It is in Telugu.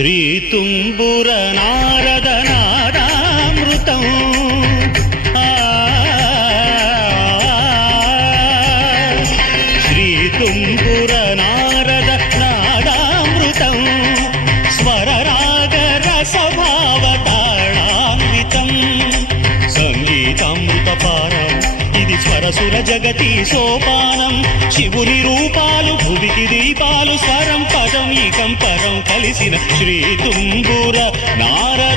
శ్రీతుంబుర నారద నాదామృతం శ్రీతుంబుర నారద నాదామృతం స్వరరాగ రసభావతాళాన్వితం సంగీతామృతపానం ఇది స్వరసుర జగతి సోపానం శివుని రూపాలు భువికి దీపాలు స్వరం పదం ఈకం పరం కలిసిన శ్రీతుంబుర నారద